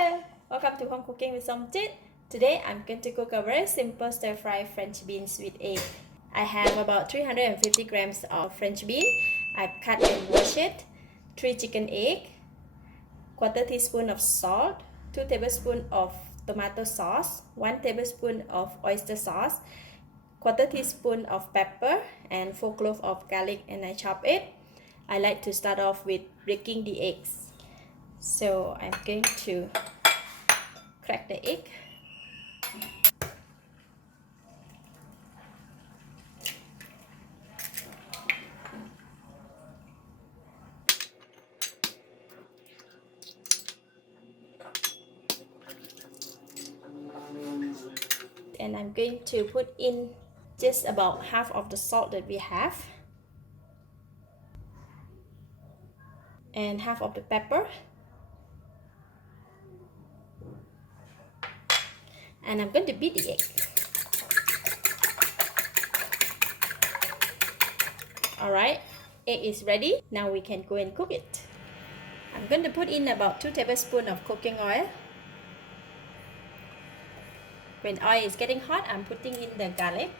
Hello, welcome to Home Cooking with Somjit. Today I'm going to cook a very simple stir-fry French beans with egg. I have about 350 grams of French bean. I've cut and washed it, 3 chicken egg, quarter teaspoon of salt, 2 tablespoons of tomato sauce, 1 tablespoon of oyster sauce, quarter teaspoon of pepper, and 4 cloves of garlic, and I chop it. I like to start off with breaking the eggs. So I'm going to crack the egg. And I'm going to put in just about half of the salt that we have, and half of the pepper, and I'm going to beat the egg. Alright, egg is ready. Now we can go and cook it. I'm going to put in about 2 tablespoons of cooking oil. When oil is getting hot, I'm putting in the garlic.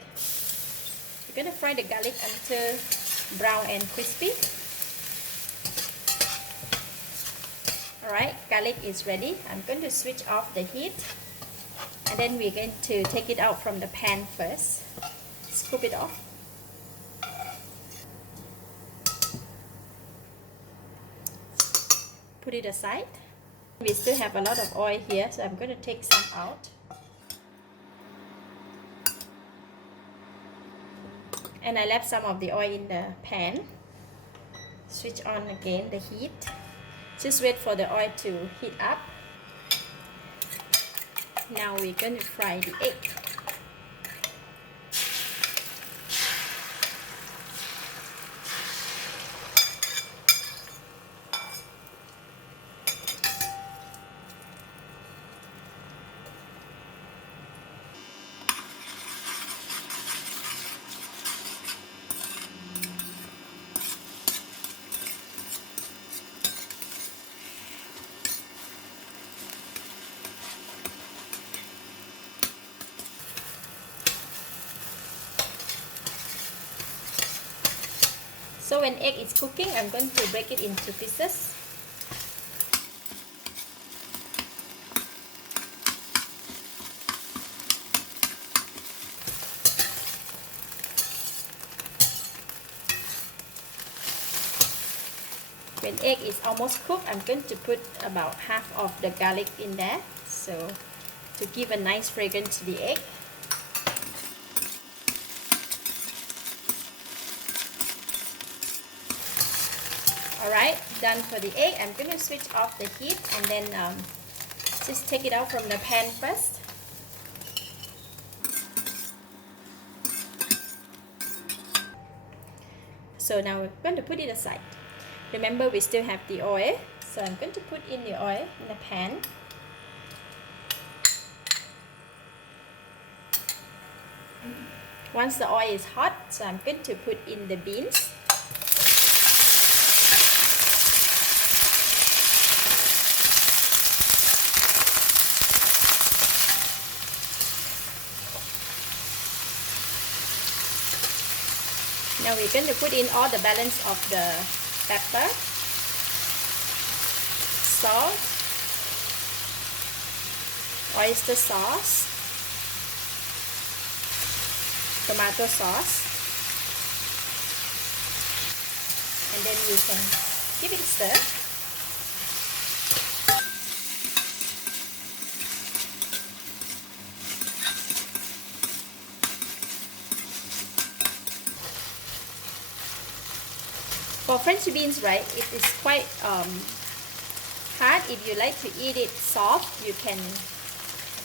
We're going to fry the garlic until brown and crispy. Alright, garlic is ready. I'm going to switch off the heat, and then we're going to take it out from the pan first. Scoop it off. Put it aside. We still have a lot of oil here, so I'm going to take some out. And I left some of the oil in the pan. Switch on again the heat. Just wait for the oil to heat up. Now we're going to fry the egg. So when egg is cooking, I'm going to break it into pieces. When egg is almost cooked, I'm going to put about half of the garlic in there, so to give a nice fragrance to the egg. Alright, done for the egg. I'm going to switch off the heat and then just take it out from the pan first. So now we're going to put it aside. Remember, we still have the oil, so I'm going to put in the oil in the pan. Once the oil is hot, so I'm going to put in the beans. Now we're going to put in all the balance of the pepper, salt, oyster sauce, tomato sauce, and then you can give it a stir. For French beans, right, it is quite hard. If you like to eat it soft, you can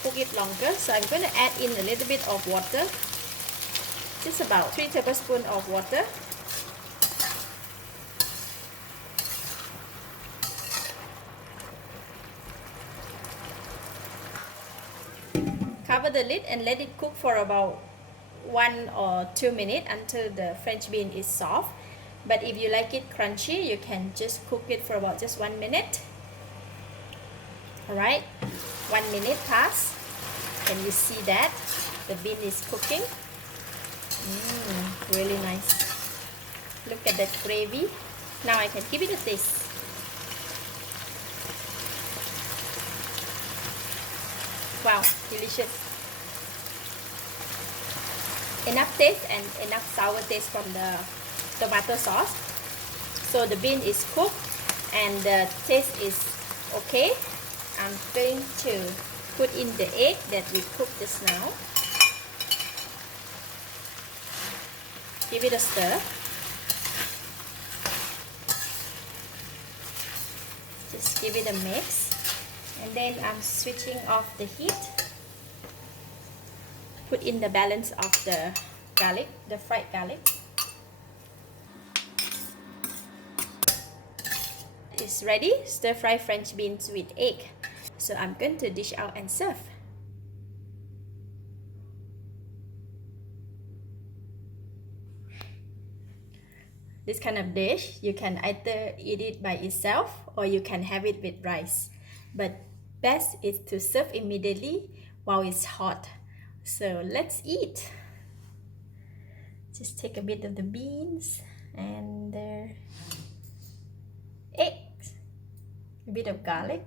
cook it longer. So I'm going to add in a little bit of water, just about 3 tablespoons of water. Cover the lid and let it cook for about 1 or 2 minutes until the French bean is soft. But if you like it crunchy, you can just cook it for about just 1 minute. Alright, 1 minute passed. Can you see that? The bean is cooking. Really nice. Look at that gravy. Now I can give it a taste. Wow, delicious. Enough taste and enough sour taste from the tomato sauce. So the bean is cooked and the taste is okay. I'm going to put in the egg that we cooked just now. Give it a stir. Just give it a mix. And then I'm switching off the heat. Put in the balance of the garlic, the fried garlic. It's ready, stir-fry French beans with egg. So I'm going to dish out and serve. This kind of dish, you can either eat it by itself or you can have it with rice. But best is to serve immediately while it's hot. So let's eat. Just take a bit of the beans and the eggs, a bit of garlic.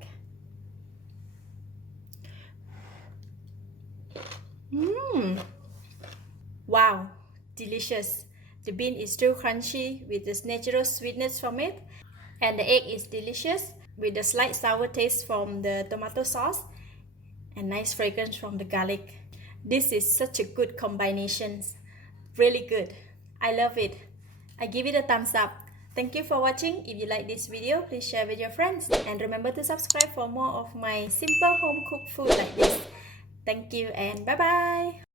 Wow, delicious. The bean is still crunchy with this natural sweetness from it, and the egg is delicious with the slight sour taste from the tomato sauce and nice fragrance from the garlic. This is such a good combination. Really good. I love it. I give it a thumbs up. Thank you for watching. If you like this video, please share with your friends and remember to subscribe for more of my simple home cooked food like this. Thank you and bye bye.